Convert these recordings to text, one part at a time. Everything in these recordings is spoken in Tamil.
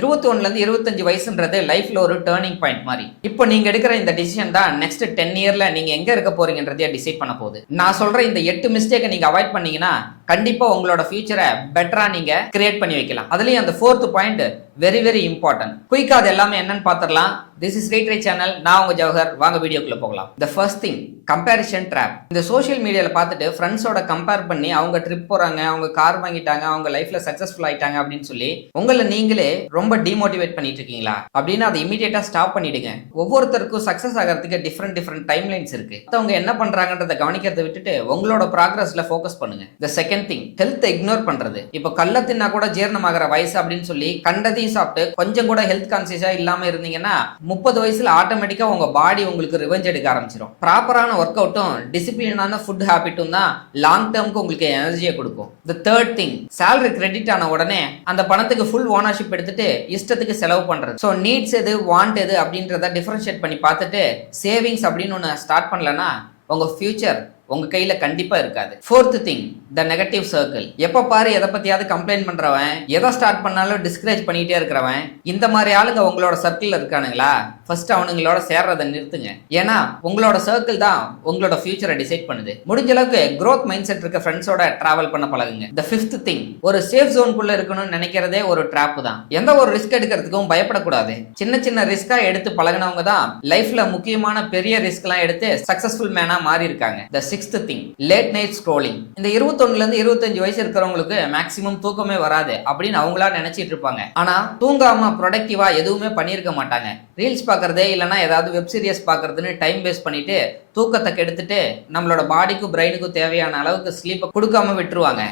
21ல இருந்து 25 வயசுன்றது லைஃப்ல ஒரு டேர்னிங் பாயிண்ட் மாதிரி. இப்போ நீங்க எடுக்கிற இந்த டிசிஷன் தான் நெக்ஸ்ட் 10 இயர்ல நீங்க எங்க இருக்க போறீங்கன்றதையே டிசைட் பண்ண போகுது. நான் சொல்ற இந்த 8 மிஸ்டேக்கை நீங்க அவாய்ட் பண்ணீங்கன்னா கண்டிப்பா உங்களோட ஃபியூச்சரை பெட்டரா நீங்க கிரியேட் பண்ணி வைக்கலாம். அதுலயும் அந்த 4th point very very important. குயிக்கா அது எல்லாமே என்னன்னு பாத்திரலாம். This is rate right channel. நான் உங்க ஜவஹர். வாங்க வீடியோக்குள்ள போகலாம். The first thing, comparison trap. இந்த சோஷியல் மீடியால பார்த்துட்டு ஃப்ரெண்ட்ஸோட கம்பேர் பண்ணி அவங்க ட்ரிப் போறாங்க, அவங்க கார் வாங்கிட்டாங்க, அவங்க லைஃப்ல சக்சஸ்ஃபுல் ஆயிட்டாங்க அப்படின்னு சொல்லி உங்களை நீங்களே ரொம்ப டிமோட்டிவேட் பண்ணிட்டு இருக்கீங்களா அப்படின்னு அதை இமீடியட்டா ஸ்டாப் பண்ணிடுங்க. ஒவ்வொருத்தருக்கும் சக்சஸ் ஆகிறதுக்கு டிஃப்ரெண்ட் டைம் லைன்ஸ் இருக்கு. அவங்க என்ன பண்றாங்கன்றதை கவனிக்கிறதை விட்டுட்டு உங்களோட ப்ராக்ரஸ்ல ஃபோக்கஸ் பண்ணுங்க. The second thing, health ignore பண்றது. இப்போ கல்ல தின்னா கூட ஜீரணமாகிற வயசு அப்படின்னு சொல்லி கண்டதையும் சாப்பிட்டு கொஞ்சம் கூட ஹெல்த் கான்சியஸா இல்லாம இருந்தீங்கன்னா 30 வயசுல ஆட்டோமேட்டிக்கா உங்க பாடி உங்களுக்கு ரிவெஞ்ச் எடுக்க ஆரம்பிச்சிடும். ப்ராப்பரான ஒர்க் அவுட்டும் டிசிப்ளினான ஃபுட் ஹேபிட்டும் தான் லாங் டேர்முக்கு உங்களுக்கு எனர்ஜியை கொடுக்கும். The third thing, salary credit ஆன உடனே அந்த பணத்துக்கு ஃபுல் ஓனர்ஷிப் எடுத்துட்டு இஷ்டத்துக்கு செலவு பண்றது. ஸோ நீட்ஸ் எது வாண்ட் எது அப்படின்றத டிஃபரன்ஷியேட் பண்ணி பார்த்துட்டு சேவிங்ஸ் அப்படின்னு ஒன்று ஸ்டார்ட் பண்ணலன்னா உங்க ஃபியூச்சர் உங்க கையில கண்டிப்பா இருக்காது. Fourth thing, the negative circle. எப்ப பாரு எதை பத்தியாவது கம்ப்ளைண்ட் பண்றவன், எதை ஸ்டார்ட் பண்ணாலும் டிஸ்கரேஜ் பண்ணிட்டே இருக்கிறவன், இந்த மாதிரி ஆளுங்க உங்களோட சர்க்கிள் இருக்கானுங்களா, ஃபர்ஸ்ட் அவனுங்களோட சேர்றதை நிறுத்துங்க. ஏன்னா உங்களோட சர்க்கிள் தான் உங்களோட ஃபியூச்சரை டிசைட் பண்ணுது. முடிஞ்ச அளவுக்கு growth மைண்ட் செட் இருக்க ஃப்ரெண்ட்ஸோட டிராவல் பண்ண பழகுங்க. த ஃபிஃப்த் திங், ஒரு சேஃப் ஜோனுக்குள்ள இருக்கணும்னு நினைக்கிறதே ஒரு ட்ராப் தான். எந்த ஒரு ரிஸ்க் எடுக்கிறதுக்கும் பயப்படக்கூடாது. சின்ன ரிஸ்கா எடுத்து பழகினவங்க தான் லைஃப்ல முக்கியமான பெரிய ரிஸ்க் எல்லாம் எடுத்து சக்சஸ்ஃபுல் மேனா மாறி இருக்காங்க. த sixth thing, late night scrolling. இந்த 21ல இருந்து 25 வயசு இருக்கிறவங்களுக்கு மேக்ஸிமம் தூக்கமே வராது அப்படின்னு அவங்களா நினைச்சிட்டு இருப்பாங்க. ஆனா தூங்காம ப்ரொடக்டிவா எதுவுமே பண்ணிருக்க மாட்டாங்க. ரீல்ஸ் பார்க்கறதே இல்லைன்னா ஏதாவது வெப் சீரிஸ் பார்க்கறதுன்னு டைம் வேஸ்ட் பண்ணிட்டு தூக்கத்தை கெடுத்துட்டு நம்மளோட பாடிக்கும் பிரெயினுக்கும் தேவையான அளவுக்கு ஸ்லீப்பை கொடுக்காம விட்டுருவாங்க.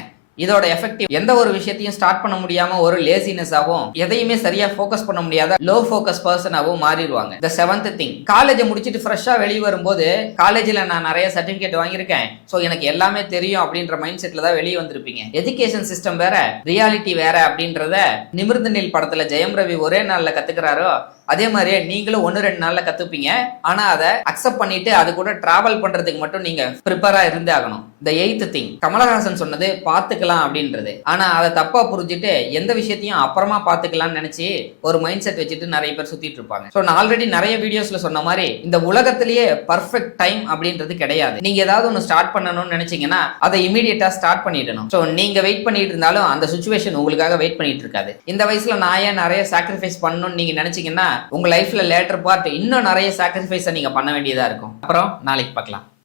இதோட எஃபெக்டிவ் எந்த ஒரு விஷயத்தையும் ஸ்டார்ட் பண்ண முடியாம ஒரு லேசினஸ் ஆகும், எதையுமே சரியா ஃபோக்கஸ் பண்ண முடியாத லோ ஃபோக்கஸ் பர்சனாவும் மாறிடுவாங்க. த செவன்த் திங், காலேஜை முடிச்சுட்டு ஃப்ரெஷ்ஷா வெளியே வரும்போது காலேஜில் நான் நிறைய சர்டிஃபிகேட் வாங்கியிருக்கேன், ஸோ எனக்கு எல்லாமே தெரியும் அப்படின்ற மைண்ட் செட்ல தான் வெளியே வந்திருப்பீங்க. எஜுகேஷன் சிஸ்டம் வேற ரியாலிட்டி வேற அப்படின்றத நிமிர்ந்து நில் படத்துல ஜெயம் ரவி ஒரே நாள்ல கத்துக்கிறாரோ அதே மாதிரியே நீங்களும் 1-2 நாள்ல கத்துப்பீங்க. ஆனா அதை அக்செப்ட் பண்ணிட்டு அது கூட டிராவல் பண்றதுக்கு மட்டும் நீங்க ப்ரிப்பேரா இருந்தே ஆகணும். த எய்த் திங், கமலஹாசன் சொன்னது பாத்துக்கலாம் அப்படின்றது. ஆனா அதை தப்பா புரிஞ்சுட்டு எந்த விஷயத்தையும் அப்புறமா பாத்துக்கலாம்னு நினைச்சு ஒரு மைண்ட் செட் வச்சுட்டு நிறைய பேர் சுத்திட்டு இருப்பாங்க. ஸோ நான் ஆல்ரெடி நிறைய வீடியோஸ்ல சொன்ன மாதிரி இந்த உலகத்திலேயே பர்ஃபெக்ட் டைம் அப்படின்றது கிடையாது. நீங்க ஏதாவது ஒன்று ஸ்டார்ட் பண்ணணும்னு நினைச்சீங்கன்னா அதை இமீடியட்டா ஸ்டார்ட் பண்ணிடணும். ஸோ நீங்க வெயிட் பண்ணிட்டு இருந்தாலும் அந்த சுச்சுவேஷன் உங்களுக்காக வெயிட் பண்ணிட்டு இருக்காது. இந்த வயசுல நான் ஏன் நிறைய சாக்ரிஃபைஸ் பண்ணணும்னு நீங்க நினைச்சீங்கன்னா உங்க லைஃப்ல லேட்டர் பார்ட் இன்னும் நிறைய சாக்ரிஃபைஸை நீங்க பண்ண வேண்டியதா இருக்கும். அப்புறம் நாளைக்கு பார்க்கலாம்.